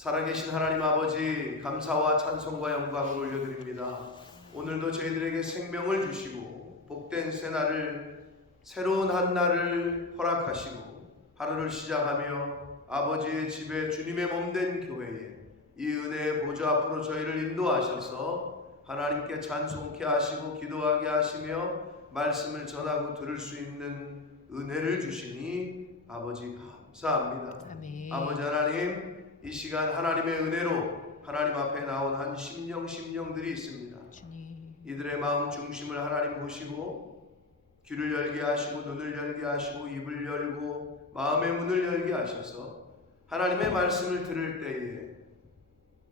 살아계신 하나님 아버지, 감사와 찬송과 영광을 올려드립니다. 오늘도 저희들에게 생명을 주시고 복된 새날을, 새로운 한 날을 허락하시고 하루를 시작하며 아버지의 집에 주님의 몸된 교회에 이 은혜의 보좌 앞으로 저희를 인도하셔서 하나님께 찬송케 하시고 기도하게 하시며 말씀을 전하고 들을 수 있는 은혜를 주시니 아버지 감사합니다. 아멘. 아버지 하나님, 이 시간 하나님의 은혜로 하나님 앞에 나온 한 심령들이 있습니다. 주님. 이들의 마음 중심을 하나님 보시고 귀를 열게 하시고 눈을 열게 하시고 입을 열고 마음의 문을 열게 하셔서 하나님의 말씀을 들을 때에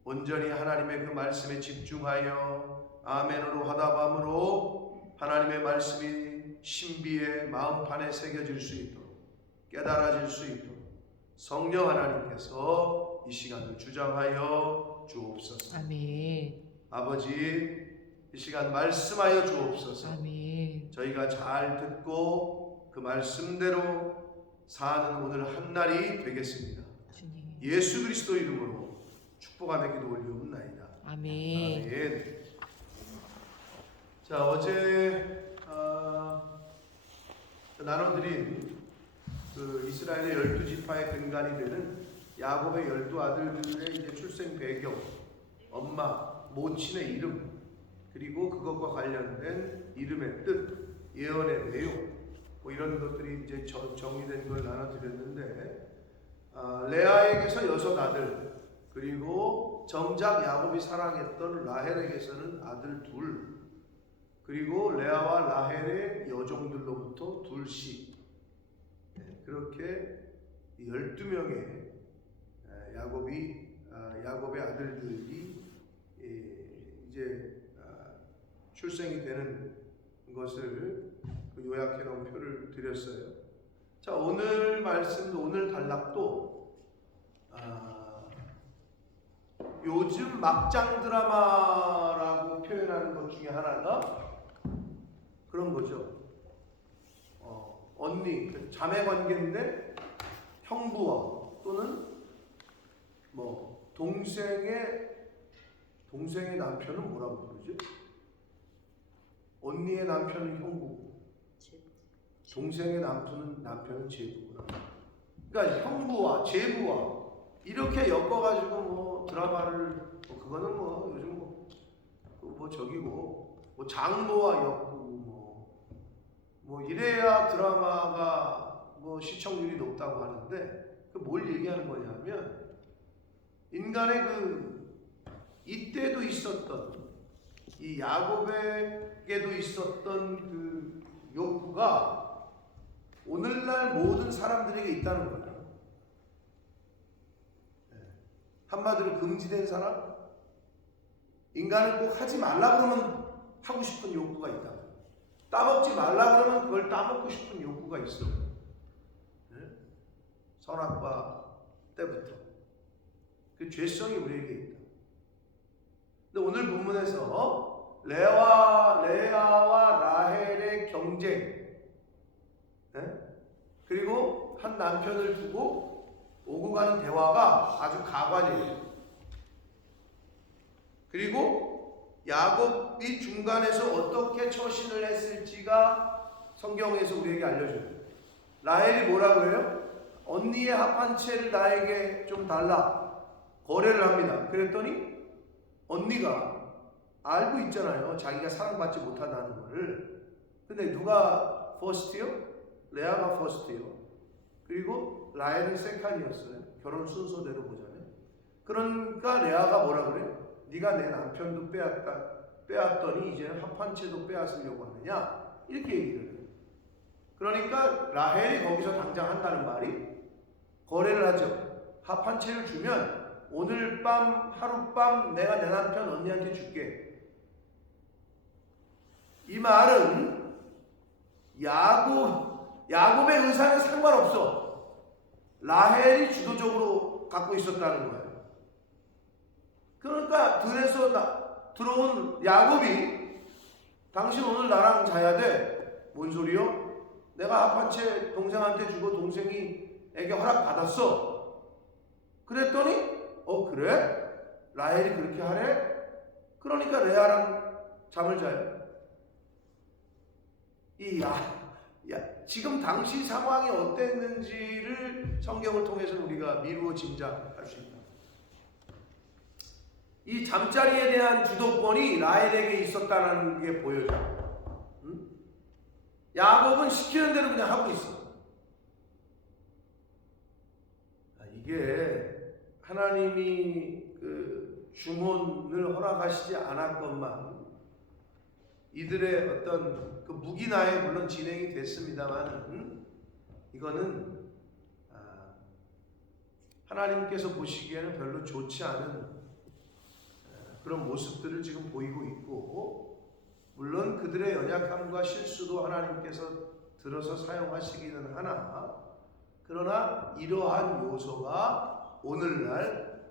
온전히 하나님의 그 말씀에 집중하여 아멘으로 화답함으로 하나님의 말씀이 신비의 마음판에 새겨질 수 있도록, 깨달아질 수 있도록 성령 하나님께서 이 시간을 주장하여 주옵소서. 아멘. 아버지, 이 시간 말씀하여 주옵소서. 아멘. 저희가 잘 듣고 그 말씀대로 사는 오늘 한 날이 되겠습니다. 주님. 예수 그리스도 이름으로 축복하며 기도 올리옵나이다. 아멘. 아멘. 자, 어제 나눠드린 그 이스라엘의 12지파의 근간이 되는 야곱의 12아들들의 이제 출생 배경, 엄마, 모친의 이름, 그리고 그것과 관련된 이름의 뜻, 예언의 내용, 뭐 이런 것들이 이제 정리된 걸 나눠드렸는데, 레아에게서 6아들, 그리고 정작 야곱이 사랑했던 라헬에게서는 아들 2, 그리고 레아와 라헬의 여종들로부터 2씩, 그렇게 12명의 야곱의 아들들이 이제 출생이 되는 것을 요약해 놓은 표를 드렸어요. 자, 오늘 말씀도, 오늘 단락도 요즘 막장 드라마라고 표현하는 것 중에 하나가 그런 거죠. 언니, 자매 관계인데 형부와 또는 뭐 동생의 남편은 뭐라고 부르죠? 언니의 남편은 형부고 동생의 남편은 제부구나. 그러니까 형부와 제부와 이렇게 엮어가지고 뭐 드라마를 그거는 뭐 요즘 뭐 저기고 뭐 장모와 엮고 뭐 이래야 드라마가 뭐 시청률이 높다고 하는데 그 뭘 얘기하는 거냐면 인간의 이때도 있었던 이 야곱에게도 있었던 그 욕구가 오늘날 모든 사람들에게 있다는 거예요. 한마디로 금지된 사람, 인간은 꼭 하지 말라 그러면 하고 싶은 욕구가 있다. 따먹지 말라 그러면 그걸 따먹고 싶은 욕구가 있어요. 선악과 때부터 그 죄성이 우리에게 있다. 근데 오늘 본문에서 레아와 라헬의 경쟁, 그리고 한 남편을 두고 오고 가는 대화가 아주 가관이에요. 그리고 야곱이 중간에서 어떻게 처신을 했을지가 성경에서 우리에게 알려줘요. 라헬이 뭐라고 해요? 언니의 합한 채를 나에게 좀 달라. 거래를 합니다. 그랬더니 언니가 알고 있잖아요. 자기가 사랑받지 못한다는 것을. 근데 누가 퍼스트요? 레아가 퍼스트요. 그리고 라헬은 세칸이었어요. 결혼 순서대로 보자면. 그러니까 레아가 뭐라 그래요? 네가 내 남편도 빼앗더니 이제는 합한 채도 빼앗으려고 하느냐? 이렇게 얘기를 해요. 그러니까 라헬이 거기서 당장 한다는 말이 거래를 하죠. 합한 채를 주면 오늘 밤, 하룻밤 내가 내 남편 언니한테 줄게. 이 말은 야곱의 의사는 상관없어. 라헬이 주도적으로 갖고 있었다는 거예요. 그러니까 들에서 들어온 야곱이 당신 오늘 나랑 자야 돼. 뭔 소리요? 내가 합한 채 동생한테 주고 동생이 애게 허락 받았어. 그랬더니 그래? 라헬이 그렇게 하래? 그러니까 레아랑 잠을 자요. 지금 당시 상황이 어땠는지를 성경을 통해서 우리가 미루어 짐작할 수 있다. 이 잠자리에 대한 주도권이 라헬에게 있었다는 게 보여져. 응? 야곱은 시키는 대로 그냥 하고 있어. 이게 하나님이 그 주문을 허락하시지 않았건만 이들의 어떤 그 무기나에 물론 진행이 됐습니다만 이거는 하나님께서 보시기에는 별로 좋지 않은 그런 모습들을 지금 보이고 있고, 물론 그들의 연약함과 실수도 하나님께서 들어서 사용하시기는 하나, 그러나 이러한 요소가 오늘날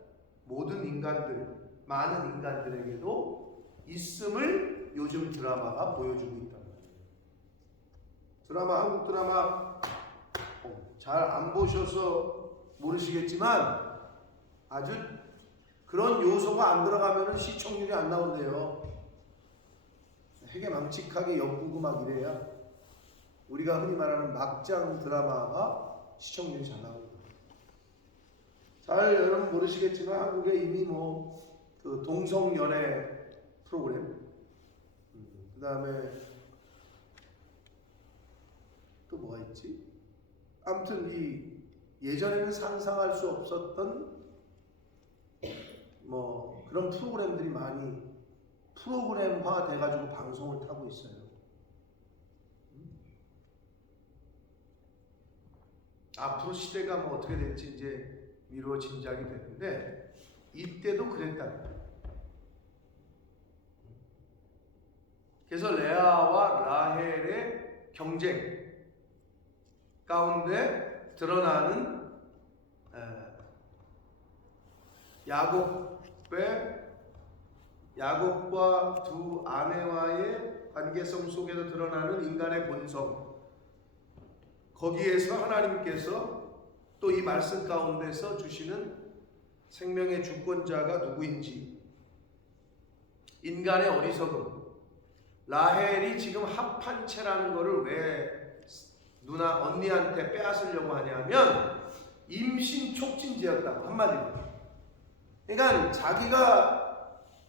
모든 인간들, 많은 인간들에게도 있음을 요즘 드라마가 보여주고 있단 말이에요. 한국 드라마 잘 안 보셔서 모르시겠지만 아주 그런 요소가 안 들어가면 시청률이 안 나온대요. 되게 망측하게 엮고 막 이래야 우리가 흔히 말하는 막장 드라마가 시청률이 잘 나옵니다. 잘 여러분 모르시겠지만 한국에 이미 그 동성연애 프로그램, 그 다음에 또 뭐가 있지? 아무튼 예전에는 상상할 수 없었던 그런 프로그램들이 많이 프로그램화 돼가지고 방송을 타고 있어요. 앞으로 시대가 어떻게 될지 이제 미루어 짐작이 되는데 이때도 그랬다. 그래서 레아와 라헬의 경쟁 가운데 드러나는 야곱과 두 아내와의 관계성 속에서 드러나는 인간의 본성, 거기에서 하나님께서 또 이 말씀 가운데서 주시는 생명의 주권자가 누구인지, 인간의 어리석음, 라헬이 지금 합한 채라는 것을 왜 언니한테 빼앗으려고 하냐면 임신 촉진제였다고, 한마디로. 그러니까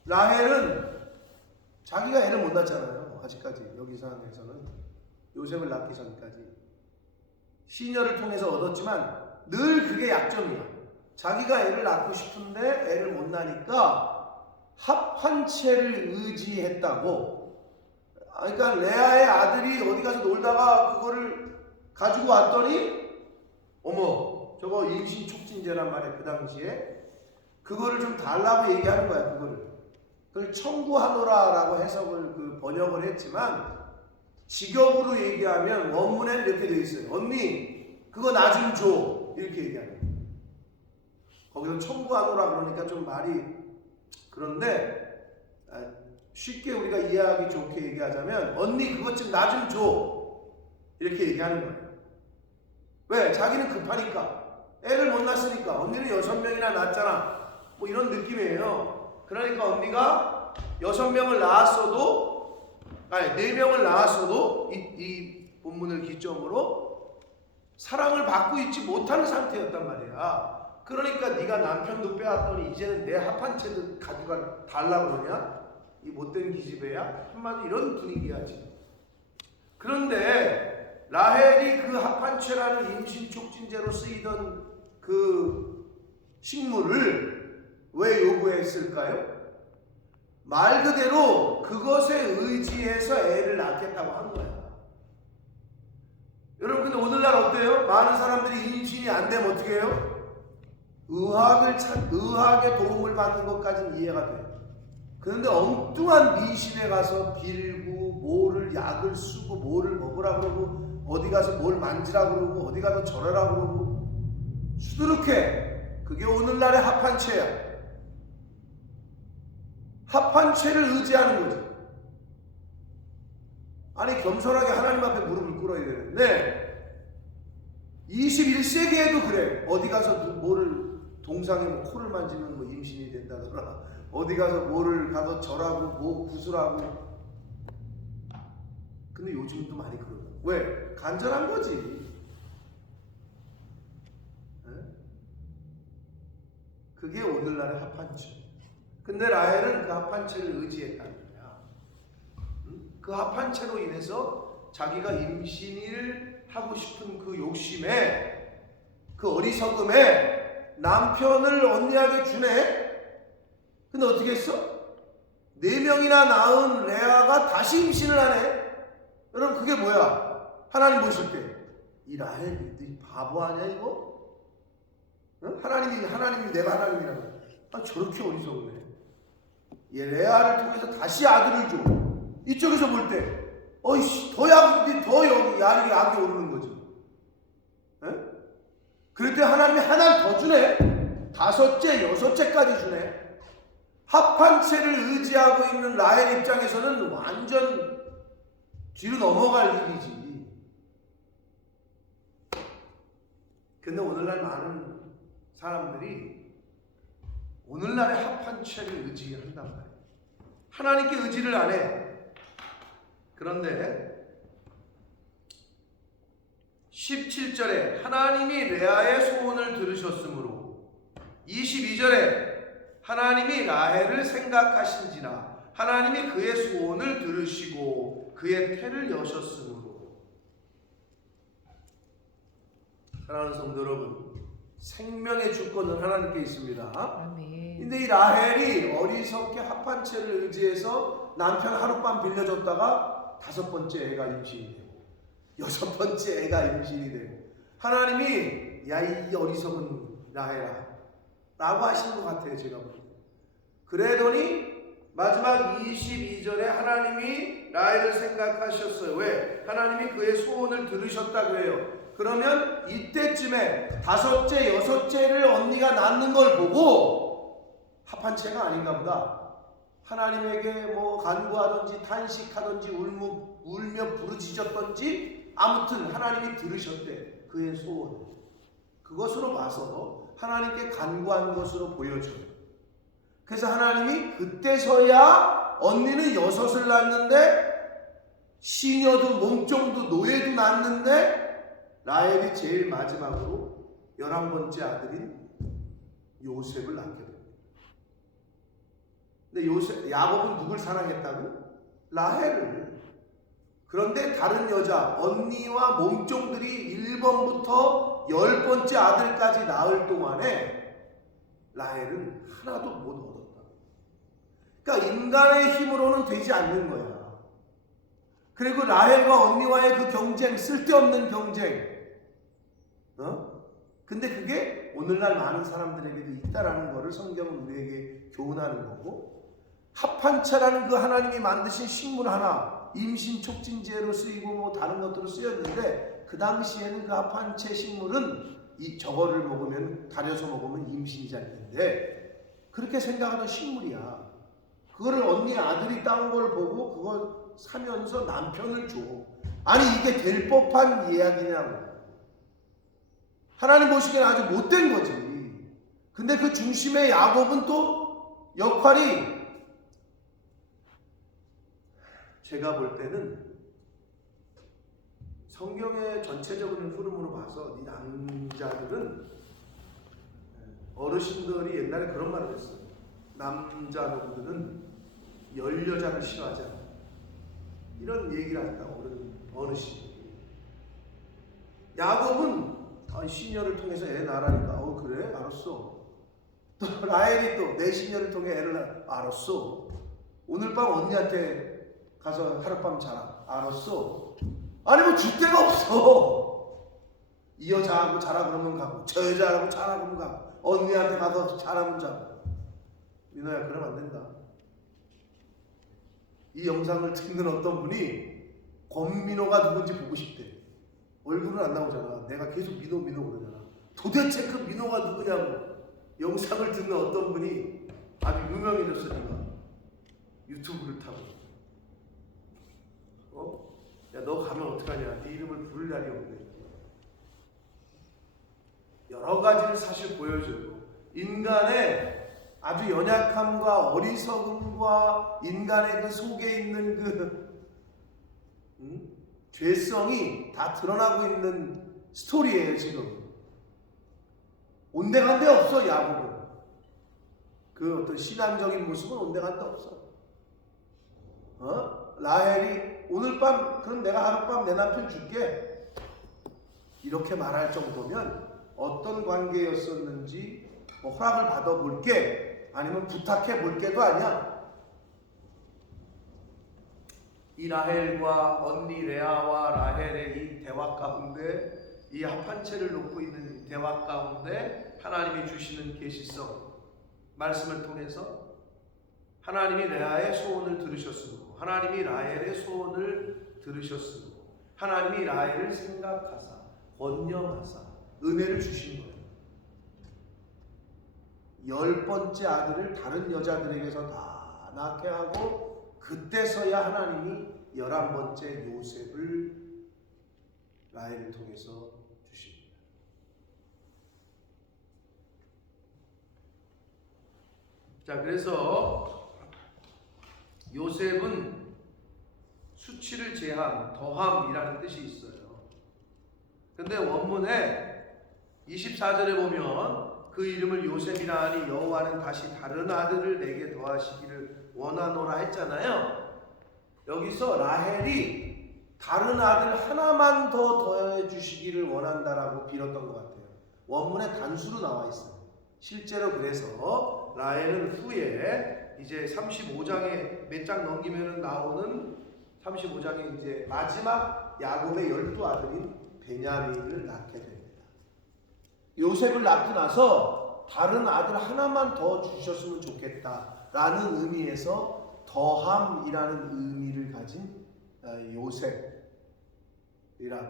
라헬은 자기가 애를 못 낳잖아요. 아직까지 여기 상황에서는 요셉을 낳기 전까지 시녀를 통해서 얻었지만 늘 그게 약점이야. 자기가 애를 낳고 싶은데 애를 못 낳으니까 합한 채를 의지했다고. 그러니까 레아의 아들이 어디 가서 놀다가 그거를 가지고 왔더니 어머, 저거 임신 촉진제란 말이야. 그 당시에 그거를 좀 달라고 얘기하는 거야. 그걸 청구하노라라고 해석을 번역을 했지만 직역으로 얘기하면 원문에 이렇게 되어 있어요. 언니 그거 나 좀 줘, 이렇게 얘기하는 거예요. 거기서 청구하노라 그러니까 좀 말이 그런데 쉽게 우리가 이해하기 좋게 얘기하자면 언니 그것 좀 나 좀 줘, 이렇게 얘기하는 거예요. 왜? 자기는 급하니까, 애를 못 낳았으니까. 언니는 6명이나 낳았잖아, 이런 느낌이에요. 그러니까 언니가 6명을 낳았어도, 4명을 낳았어도 이 본문을 기점으로 사랑을 받고 있지 못하는 상태였단 말이야. 그러니까 네가 남편도 빼앗더니 이제는 내 합한 채도 가져가 달라고 그러냐? 이 못된 기집애야? 한마디로 이런 분위기야 지금. 그런데 라헬이 그 합한 채라는 임신 촉진제로 쓰이던 그 식물을 왜 요구했을까요? 말 그대로 그것에 의지해서 애를 낳겠다고 한 거야. 여러분, 근데 오늘날 어때요? 많은 사람들이 임신이 안 되면 어떻게 해요? 의학의 도움을 받는 것까지는 이해가 돼요. 그런데 엉뚱한 미신에 가서 빌고 뭐를 약을 쓰고 뭐를 먹으라 그러고 어디 가서 뭘 만지라 그러고 어디 가서 저러라 그러고 수두룩해. 그게 오늘날의 합한체야. 합한체를 의지하는 거지. 아니, 겸손하게 하나님 앞에 무릎을 꿇어야 되는데 21세기에도 그래. 어디 가서 뭐를 동상에 뭐 코를 만지면 뭐 임신이 된다더라. 어디 가서 뭐를 가서 절하고 뭐 구슬하고. 근데 요즘도 많이 그러고. 왜? 간절한 거지. 그게 오늘날의 합한채. 근데 라헬은 그 합한채를 의지했다는 거야. 그 합한채로 인해서 자기가 임신을 하고 싶은 그 욕심에, 그 어리석음에 남편을 언니에게 주네. 근데 어떻게 했어? 4명이나 낳은 레아가 다시 임신을 하네. 여러분 그게 뭐야? 하나님 보실 때 이 라헬 이 바보 아니야 이거? 응? 하나님이 내가 하나님이라고. 저렇게 어리석네. 얘 레아를 통해서 다시 아들을 줘. 이쪽에서 볼 때, 어이씨, 더 약이 오르는 거지. 응? 그럴 때 하나님이 하나를 더 주네. 5째, 6째까지 주네. 합한채를 의지하고 있는 라헬 입장에서는 완전 뒤로 넘어갈 일이지. 근데 오늘날 많은 사람들이 오늘날의 합한채를 의지한단 말이에요. 하나님께 의지를 안 해. 그런데 17절에 하나님이 레아의 소원을 들으셨으므로 22절에 하나님이 라헬을 생각하신지라 하나님이 그의 소원을 들으시고 그의 태를 여셨으므로. 사랑하는 성도 여러분, 생명의 주권은 하나님께 있습니다. 아멘. 근데 이 라헬이 어리석게 합한채를 의지해서 남편 하룻밤 빌려줬다가 5번째 애가 임신이 되고 6번째 애가 임신이 되고 하나님이 야 이 어리석은 라헬아 라고 하시는 것 같아요. 제가 보기에. 그러더니 마지막 22절에 하나님이 라헬을 생각하셨어요. 왜? 하나님이 그의 소원을 들으셨다고 해요. 그러면 이때쯤에 5째, 6째를 언니가 낳는 걸 보고 합한채가 아닌가 보다. 하나님에게 뭐 간구하든지 탄식하든지 울며 부르짖었든지 아무튼 하나님이 들으셨대. 그의 소원을. 그것으로 봐서 하나님께 간구한 것으로 보여줘요. 그래서 하나님이 그때서야 언니는 6을 낳는데 시녀도 몸종도 노예도 낳는데 라헬이 제일 마지막으로 11번째 아들인 요셉을 낳게 됩니다. 근데 야곱은 누굴 사랑했다고? 라헬을. 그런데 다른 여자, 언니와 몸종들이 1번부터 10번째 아들까지 낳을 동안에 라헬은 하나도 못 얻었다. 그러니까 인간의 힘으로는 되지 않는 거야. 그리고 라헬과 언니와의 그 경쟁, 쓸데없는 경쟁. 근데 그게 오늘날 많은 사람들에게도 있다라는 것을 성경은 우리에게 교훈하는 거고, 합한채라는 그 하나님이 만드신 식물 하나, 임신 촉진제로 쓰이고 뭐 다른 것들로 쓰였는데 그 당시에는 그 합한채 식물은 저거를 먹으면 달여서 먹으면 임신이 잘 되는데 그렇게 생각하는 식물이야. 그거를 언니 아들이 따온 걸 보고 그걸 사면서 남편을 줘. 아니 이게 될 법한 이야기냐고. 하나님 보시기엔 아주 못된 거지. 근데 그 중심의 야곱은 또 역할이, 제가 볼 때는 성경의 전체적인 흐름으로 봐서 이 남자들은, 어르신들이 옛날에 그런 말을 했어요. 남자놈들은 열여자를 싫어하지 않아. 이런 얘기를 한다. 어르신. 야곱은 시녀를 통해서 애 낳으라니까 그래? 알았어. 또 라헬이 또 내 시녀를 통해 애를 알았어. 오늘 밤 언니한테 가서 하룻밤 자라. 알았어. 아니 뭐 줄 데가 없어. 이 여자하고 자라 그러면 가고 저 여자하고 자라 그러면 가고 언니한테 가서 자라면 자고. 민호야 그러면 안 된다. 이 영상을 듣는 어떤 분이 권민호가 누군지 보고 싶대. 얼굴은 안 나오잖아. 내가 계속 민호 그러잖아. 도대체 그 민호가 누구냐고. 영상을 듣는 어떤 분이 아주 유명해졌어. 네가 유튜브를 타고. 야 너 가면 어떡하냐. 네 이름을 부를 날이 없네. 여러 가지를 사실 보여줘요. 인간의 아주 연약함과 어리석음과 인간의 그 속에 있는 그 죄성이 다 드러나고 있는 스토리예요. 지금 온데간데 없어. 야곱은 그 어떤 신앙적인 모습은 온데간데 없어. 라헬이 오늘 밤 그럼 내가 하룻밤 내 남편 줄게 이렇게 말할 정도면 어떤 관계였었는지 뭐 허락을 받아볼게 아니면 부탁해볼게도 아니야. 이 라헬과 언니 레아와 라헬의 이 대화 가운데, 이 합한채를 놓고 있는 이 대화 가운데 하나님이 주시는 계시성 말씀을 통해서 하나님이 레아의 소원을 들으셨으므로, 하나님이 라헬의 소원을 들으셨으므로, 하나님이 라헬을 생각하사 권념하사 은혜를 주신 거예요. 10번째 아들을 다른 여자들에게서 다 낳게 하고, 그때서야 하나님이 11번째 요셉을 라헬을 통해서 주십니다. 자, 그래서 요셉은 수치를 제함, 더함이라는 뜻이 있어요. 근데 원문에 24절에 보면 그 이름을 요셉이라 하니 여호와는 다시 다른 아들을 내게 더하시기를 원하노라 했잖아요. 여기서 라헬이 다른 아들 하나만 더 더해 주시기를 원한다라고 빌었던 것 같아요. 원문에 단수로 나와 있어요. 실제로 그래서 라헬은 후에 이제 35장에 몇 장 넘기면 나오는 35장에 이제 마지막 야곱의 12아들인 베냐민을 낳게 됩니다. 요셉을 낳고 나서 다른 아들 하나만 더 주셨으면 좋겠다라는 의미에서 더함이라는 의미를 가진 요셉이라고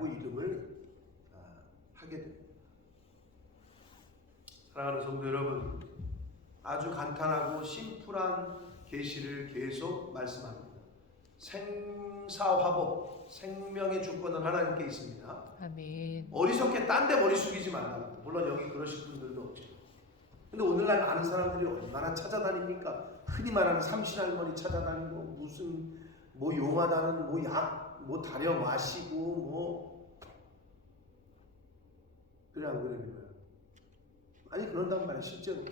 이름을 하게 됩니다. 사랑하는 성도 여러분, 아주 간단하고 심플한 계시를 계속 말씀합니다. 생사화복, 생명의 주권은 하나님께 있습니다. 아멘. 어리석게 딴 데 머리 숙이지 말라고. 물론 여기 그러실 분들도 없죠. 근데 오늘날 많은 사람들이 얼마나 찾아다닙니까? 흔히 말하는 삼신할머니 찾아다니고 무슨 뭐 용하다는 뭐 약 뭐 다려 마시고 뭐 그래 안 그러는 거예요. 아니 그런단 말이에요. 실제로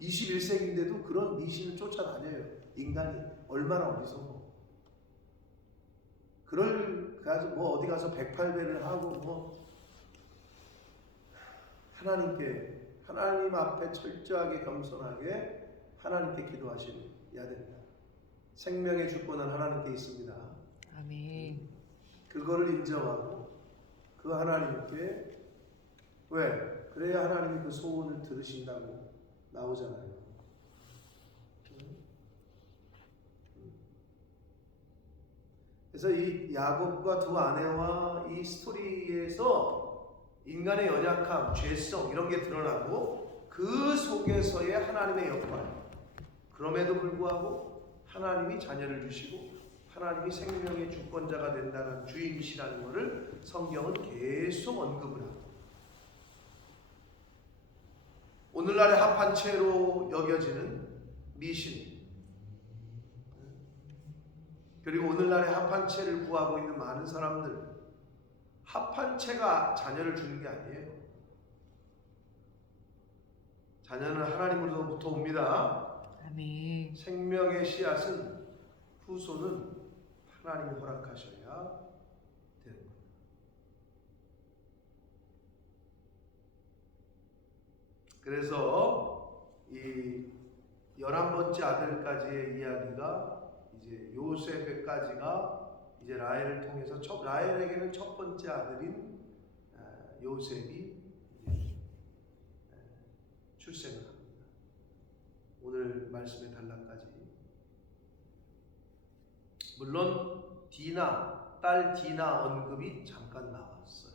21세기인데도 그런 미신을 쫓아다녀요. 인간이 얼마나 어리석어. 그럴 가서 뭐 어디 가서 108배를 하고 뭐 하나님 앞에 철저하게 겸손하게 하나님께 기도하셔야 됩니다. 생명의 주권은 하나님께 있습니다. 아멘. 그거를 인정하고 그 하나님께 왜? 그래야 하나님이 그 소원을 들으신다고 나오잖아요. 그래서 이 야곱과 두 아내와 이 스토리에서 인간의 연약함, 죄성 이런 게 드러나고 그 속에서의 하나님의 역할. 그럼에도 불구하고 하나님이 자녀를 주시고 하나님이 생명의 주권자가 된다는 주임이시라는 것을 성경은 계속 언급을 하고 오늘날의 합한채로 여겨지는 미신 그리고 오늘날의 합한채를 구하고 있는 많은 사람들 합한채가 자녀를 주는 게 아니에요. 자녀는 하나님으로부터 옵니다. 아멘. 생명의 씨앗은 후손은 하나님이 허락하셔야 되는 거예요. 그래서 이 11번째 아들까지의 이야기가 이제 요셉까지가 이제 라헬을 통해서 라헬에게는 첫 번째 아들인 요셉이 출생을 합니다. 오늘 말씀의 단락까지. 물론 딸 디나 언급이 잠깐 나왔어요.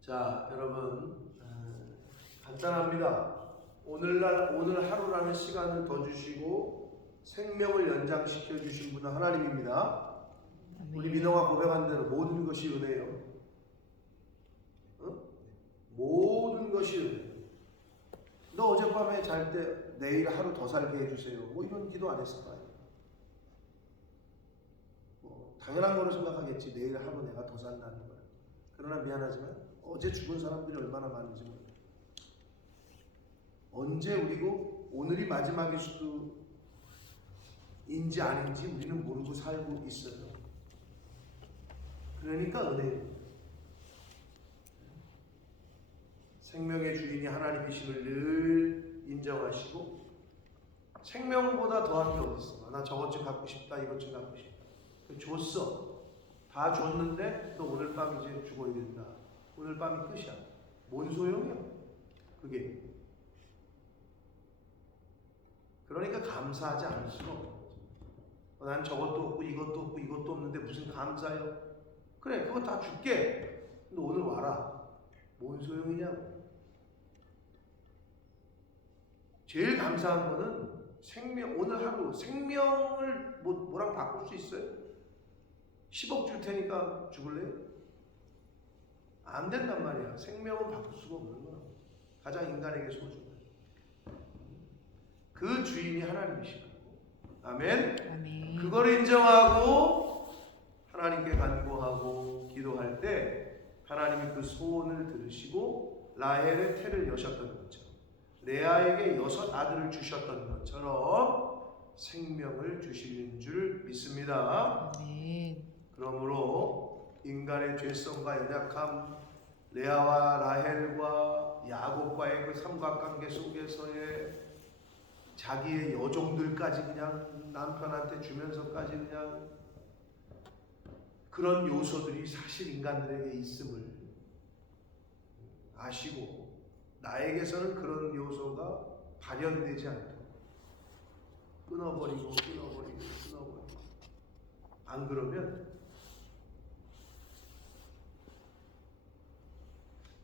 자, 여러분 간단합니다. 오늘 하루라는 시간을 더 주시고 생명을 연장시켜 주신 분은 하나님입니다. 아멘. 우리 민호가 고백한 대로 모든 것이 은혜요. 모든 것이 은혜예요. 너 어젯밤에 잘 때 내일 하루 더 살게 해주세요. 뭐 이런 기도 안 했을 거 아니에요. 뭐 당연한 거로 생각하겠지. 내일 하루 내가 더 산다는 거야. 그러나 미안하지만 어제 죽은 사람들이 얼마나 많은지 몰라요. 언제 우리고 오늘이 마지막일 수도 인지 아닌지 우리는 모르고 살고 있어요. 그러니까 은혜입니다. 생명의 주인이 하나님이심을 늘 인정하시고 생명보다 더한 게 어디 있어? 나 저것 좀 갖고 싶다, 이것 좀 갖고 싶다. 줬어. 다 줬는데 너 오늘 밤 이제 죽어야 된다. 오늘 밤이 끝이야. 뭔 소용이야? 그게. 그러니까 감사하지 않을 수가 없는 거죠. 난 저것도 없고 이것도 없고 이것도 없는데 무슨 감사요? 그래, 그거 다 줄게. 근데 오늘 와라. 뭔 소용이냐고. 제일 감사한 거는 생명, 오늘 하루 생명을 뭐랑 바꿀 수 있어요? 10억 줄 테니까 죽을래요? 안 된단 말이야. 생명은 바꿀 수가 없는 거야. 가장 인간에게 소중한. 그 주인이 하나님이시라고. 아멘. 아멘. 그걸 인정하고 하나님께 간구하고 기도할 때 하나님이 그 소원을 들으시고 라헬의 태를 여셨던 것처럼 레아에게 6 아들을 주셨던 것처럼 생명을 주시는 줄 믿습니다. 아멘. 그러므로 인간의 죄성과 연약함, 레아와 라헬과 야곱과의 그 삼각관계 속에서의 자기의 여종들까지 그냥 남편한테 주면서까지 그냥 그런 요소들이 사실 인간들에게 있음을 아시고 나에게서는 그런 요소가 발현되지 않도록 끊어버리고 안 그러면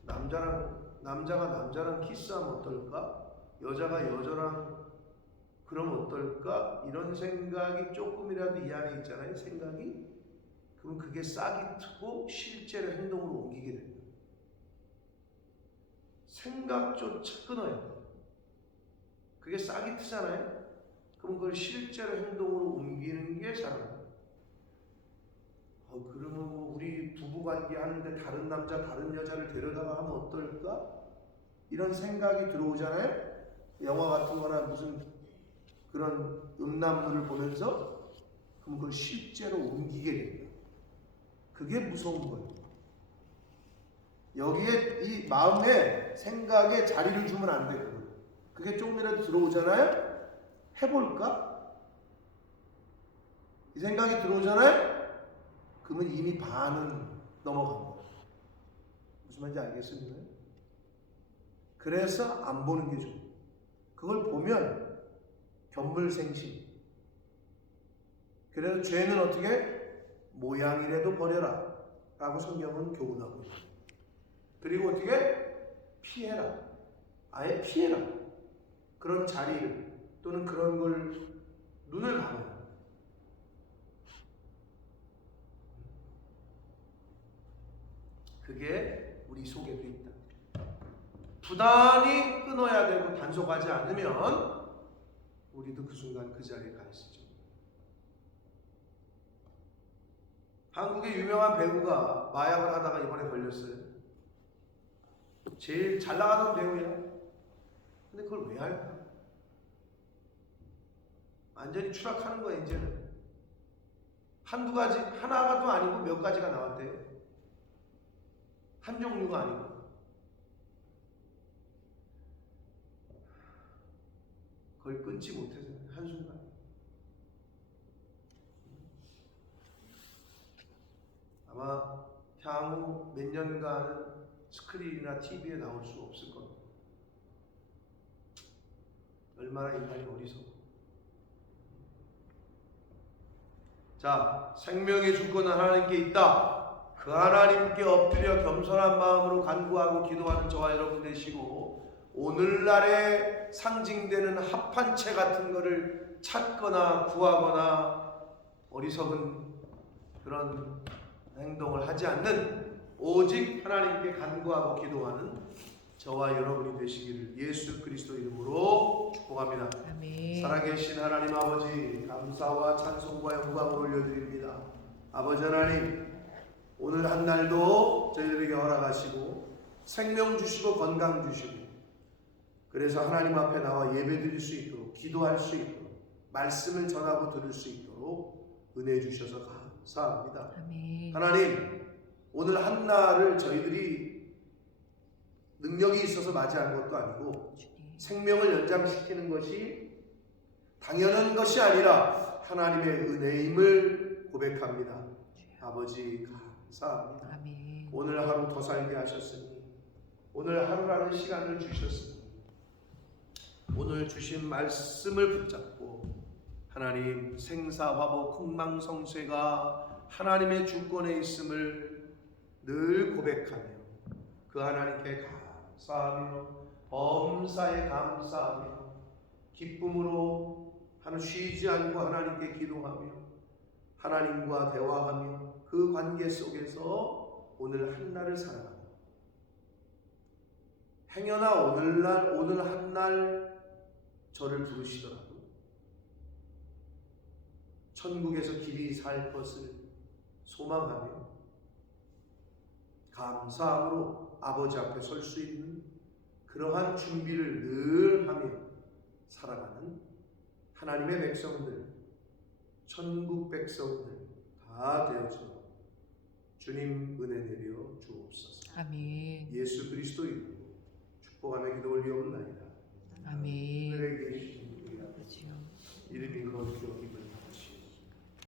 남자가 남자랑 키스하면 어떨까? 여자가 여자랑 그럼 어떨까? 이런 생각이 조금이라도 이 안에 있잖아요. 생각이. 그럼 그게 싹이 트고 실제로 행동으로 옮기게 됩니다. 생각조차 끊어야 돼요. 그게 싹이 트잖아요. 그럼 그걸 실제로 행동으로 옮기는 게 사랑이에요. 그러면 뭐 우리 부부관계 하는데 다른 남자 다른 여자를 데려다가 하면 어떨까? 이런 생각이 들어오잖아요. 영화 같은 거나 무슨 그런 음란물을 보면서 그럼 그걸 실제로 옮기게 됩니다. 그게 무서운 거예요. 여기에 이 마음에 생각에 자리를 주면 안 돼요. 그게 조금이라도 들어오잖아요. 해볼까? 이 생각이 들어오잖아요. 그러면 이미 반은 넘어간 거예요. 무슨 말인지 알겠습니까? 그래서 안 보는 게 좋아요. 그걸 보면 견물생심. 그래서 죄는 어떻게? 모양이라도 버려라 라고 성경은 교훈하고 있어요. 그리고 어떻게? 피해라. 아예 피해라. 그런 자리를 또는 그런 걸 눈을 감아요. 그게 우리 속에도 있다. 부단히 끊어야 되고 단속하지 않으면 우리도 그 순간 그 자리에 가 있었죠. 한국의 유명한 배우가 마약을 하다가 이번에 걸렸어요. 제일 잘 나가던 배우야. 근데 그걸 왜 할까? 완전히 추락하는 거야. 이제는 한두 가지, 하나가도 아니고 몇 가지가 나왔대요. 한 종류가 아니고. 그걸 끊지 못해서 한순간. 아마 향후 몇 년간은 스크린이나 TV에 나올 수 없을 겁니다. 얼마나 인간이 어리석어. 자, 생명의 주권은 하나님께 있다. 그 하나님께 엎드려 겸손한 마음으로 간구하고 기도하는 저와 여러분 되시고, 오늘날에 상징되는 합판체 같은 거를 찾거나 구하거나 어리석은 그런 행동을 하지 않는 오직 하나님께 간구하고 기도하는 저와 여러분이 되시기를 예수 그리스도 이름으로 축복합니다. 아멘. 살아계신 하나님 아버지, 감사와 찬송과 영광을 올려드립니다. 아버지 하나님, 오늘 한 날도 저희들에게 허락하시고 생명 주시고 건강 주시고, 그래서 하나님 앞에 나와 예배드릴 수 있도록, 기도할 수 있도록, 말씀을 전하고 들을 수 있도록 은혜 주셔서 감사합니다. 아멘. 하나님, 오늘 한 날을 저희들이 능력이 있어서 맞이한 것도 아니고 주님. 생명을 연장시키는 것이 당연한 것이 아니라 하나님의 은혜임을 고백합니다. 아버지 감사합니다. 아멘. 오늘 하루 더 살게 하셨으니, 오늘 하루라는 시간을 주셨으니, 오늘 주신 말씀을 붙잡고 하나님 생사화복 흥망성쇠가 하나님의 주권에 있음을 늘 고백하며 그 하나님께 감사하며 범사에 감사하며 기쁨으로 쉬지 않고 하나님께 기도하며 하나님과 대화하며 그 관계 속에서 오늘 한 날을 살아가며 행여나 오늘 한 날 저를 부르시더라도 천국에서 길이 살 것을 소망하며 감사함으로 아버지 앞에 설 수 있는 그러한 준비를 늘 하며 살아가는 하나님의 백성들, 천국 백성들 다 되어서 주님 은혜 내려 주옵소서. 아멘. 예수 그리스도 이름으로 축복하며 기도 올리옵나이다. 아멘. 하늘에 계신 우리 아버지, 아버지요. 이름이 거룩히 여김을